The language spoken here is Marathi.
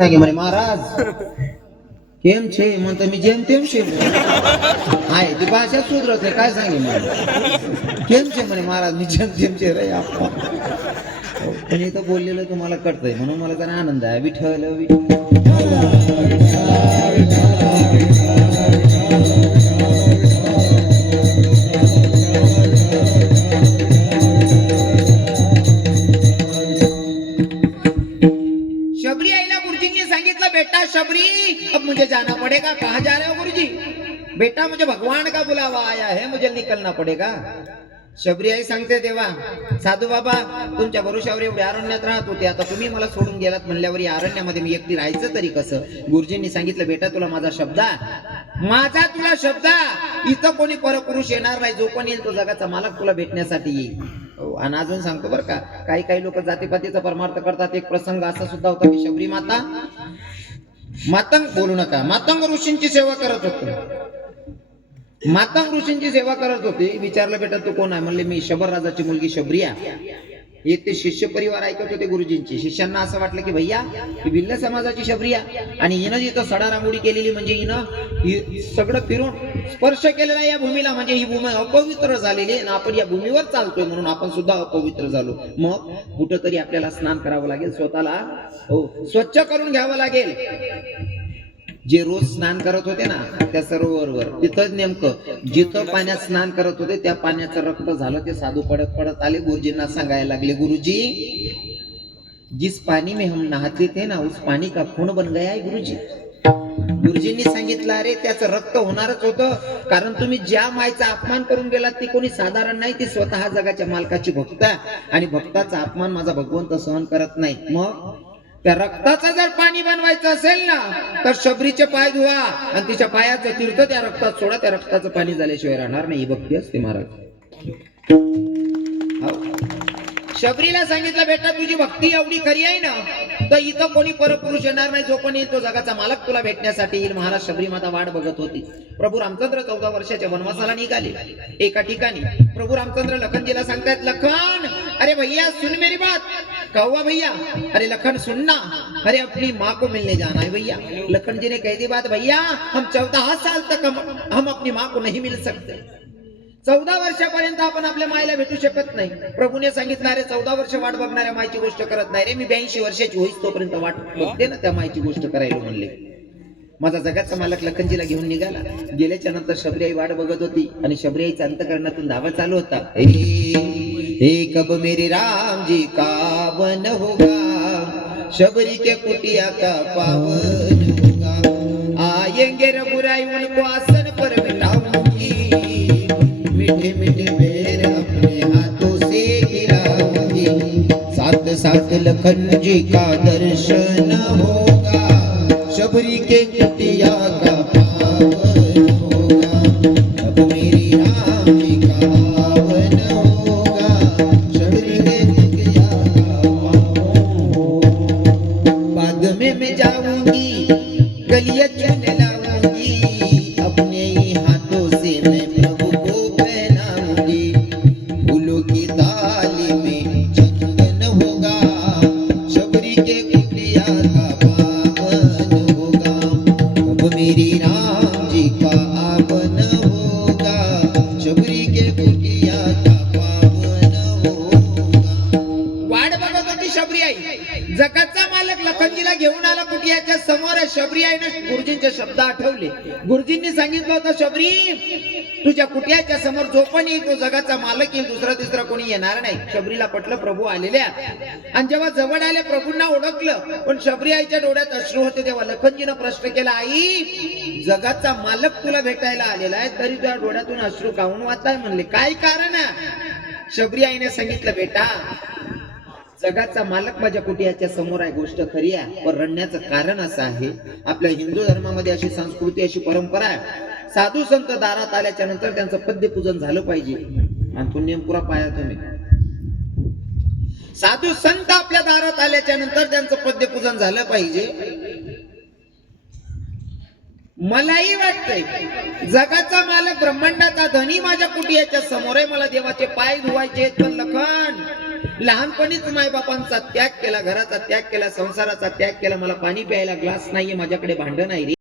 सांगे म्हणे महाराज केम छे म्हणतो मी जेम तेम छे आहे ती भाषा सुधरत आहे काय सांगे मला केम छे म्हणे महाराज मी जेम तेम छे रे आपण पण इथं बोललेलं तुम्हाला कळतंय म्हणून मला जरा आनंद आहे विठ्ठल शबरी आईला गुरुजींनी सांगितलं बेटा शबरी अब मुझे जाना पड़ेगा कहाँ जा रहे हो गुरुजी बेटा मुझे भगवान का बुलावा आया है मुझे निकलना पड़ेगा शबरी आई सांगते तेव्हा साधू बाबा तुमच्या भरोशावर एवढे अरण्यात राहत होते आता तुम्ही मला सोडून गेलात म्हणल्यावर या अरण्यामध्ये मी एकटी राहायचं तरी कसं गुरुजींनी सांगितलं बेटा तुला माझा शब्द तुला शब्द इथं कोणी परपुरुष येणार नाही जो कोणी येईल तो जगाचा मालक तुला भेटण्यासाठी येईल आणि अजून सांगतो बरं का काही लोक जातीपातीचा परमार्थ करतात एक प्रसंग असा सुद्धा होता की शबरी माता मातंग बोलू नका मातंग ऋषींची सेवा करत होते मातंग ऋषींची सेवा करत होते विचारलं बेटा तू कोण आहे म्हणले मी शबर राजाची मुलगी शबरिया हे ते शिष्य परिवार ऐकत होते गुरुजींची शिष्यांना असं वाटलं की भैया ही भिल्ल समाजाची शबरिया आणि हिनं जिथं सडारामुडी केलेली म्हणजे हिनं सगळं फिरून स्पर्श केलेला या भूमीला म्हणजे ही भूमी अपवित्र झालेली आणि आपण या भूमीवर चालतोय म्हणून आपण सुद्धा अपवित्र झालो मग कुठंतरी आपल्याला स्नान करावं लागेल स्वतःला स्वच्छ करून घ्यावं लागेल जे रोज स्नान करत होते ना त्या सरोवरवर तिथं नेमकं जिथं पाण्यात स्नान करत होते त्या पाण्याचं रक्त झालं ते साधू पडत पडत आले गुरुजींना सांगायला लागले गुरुजी जिस पाणी में हम नहाते थे ना उस पाणी का खून बन गया है गुरुजी गुरुजींनी सांगितलं अरे त्याचं रक्त होणारच होतं कारण तुम्ही ज्या मायचा अपमान करून गेलात ती कोणी साधारण नाही ती स्वतः जगाच्या मालकाची भक्त आणि भक्ताचा अपमान माझा भगवंत सहन करत नाही मग त्या रक्ताचं जर पाणी बनवायचं असेल ना तर शबरीचे पाय धुवा आणि तिच्या पायाचं तीर्थ त्या रक्तात सोडा त्या रक्ताचं पाणी झाल्याशिवाय राहणार नाही ही भक्ती असते महाराज शबरीला सांगितलं बेटा तुझी भक्ती एवढी खरी आहे ना तर इथं कोणी परपुरुष येणार नाही जो कोणी तो जगाचा मालक तुला भेटण्यासाठी येईल महाराज शबरी माता वाट बघत होती प्रभू रामचंद्र 14 वर्षाच्या वनवासाला निघाले एका ठिकाणी प्रभू रामचंद्र लखनजीला सांगतायत लखन अरे भैया सुन मेरी बात कौवा भैया अरे लखन सुनना अरे अपनी माँ को मिलने जाना है भैया लखन जी ने कह दी बात भैया हम 14 साल तक हम अपनी माँ को नहीं मिल सकते 14 वर्षापर्यंत आपण आपल्या मायला भेटू शकत नाही प्रभूने सांगितलं अरे 14 वर्ष वाट बघणाऱ्या मायची गोष्ट करत नाही रे मी 82 वर्षाची होईस तोपर्यंत वाट बघते ना त्या मायची गोष्ट करायला म्हणले माझा जगाचा मालक लखनजीला घेऊन निघाला गेल्याच्या नंतर शबरी वाट बघत होती आणि शबरी आईचा अंतकरणातून धावा चालू होता हे कब मेरे राम जी का वन होगा शबरी के कुटिया का पावन होगा आएंगे रघुराई उनको आसन पर बिठाऊंगी मीठे मीठे पैर अपने हाथों से गिराऊंगी साथ साथ लखन जी का दर्शन होगा शबरी के कुटिया का पावन होगा अब मेरी राम जी का पावन होगा शबरी के कुटिया का पावन होगा बाद में मैं जाऊंगी गलियां चुन लाऊंगी अपने ही हाथों से मैं प्रभु को पहनाऊंगी फूलों की थाली में चंदन होगा शबरी के कुटिया का पावन होगा अब मेरी राम जी का आवन होगा शबरी के कुटिया का पावन होगा वाट बघत होती शबरी आई जगाचा मालक लखनजीला घेऊन आला कुटियाच्या समोर शबरी आईने गुरुजींचे शब्द आठवले गुरुजींनी सांगितलं होतं शबरी तुझ्या कुटियाच्या समोर जो पण येईल तो जगाचा मालक येईल दुसरा तिसरा कोणी येणार नाही शबरीला पटलं प्रभू आलेल्या आणि जेव्हा जवळ आले प्रभूंना ओळखलं पण शबरी आईच्या डोळ्यात अश्रू होते तेव्हा लखनजीनं प्रश्न केला आई जगाचा मालक तुला भेटायला आलेला आहे तरी तुझ्या डोळ्यातून अश्रू काहून वाहताय म्हणले काय कारण आहे शबरी आईने सांगितलं बेटा जगाचा मालक माझ्या कुटियाच्या समोर आहे गोष्ट खरी आहे पण रडण्याचं कारण असं आहे आपल्या हिंदू धर्मामध्ये अशी संस्कृती अशी परंपरा आहे साधू संत दारात आल्याच्या नंतर त्यांचं पद्यपूजन झालं पाहिजे आणि तो नियम पुरा पाया तुम्ही साधू संत आपल्या दारात आल्याच्या नंतर त्यांचं पद्यपूजन झालं पाहिजे मलाही वाटतंय जगाचा मालक ब्रह्मांडाचा धनी माझ्या कुटियाच्या समोर आहे मला देवाचे पाय धुवायचे पण लखन लहानपणीच मायबापांचा त्याग केला, घराचा त्याग केला, संसाराचा त्याग केला. मला पाणी प्यायला ग्लास नाहीये, माझ्याकडे भांड नाही रे.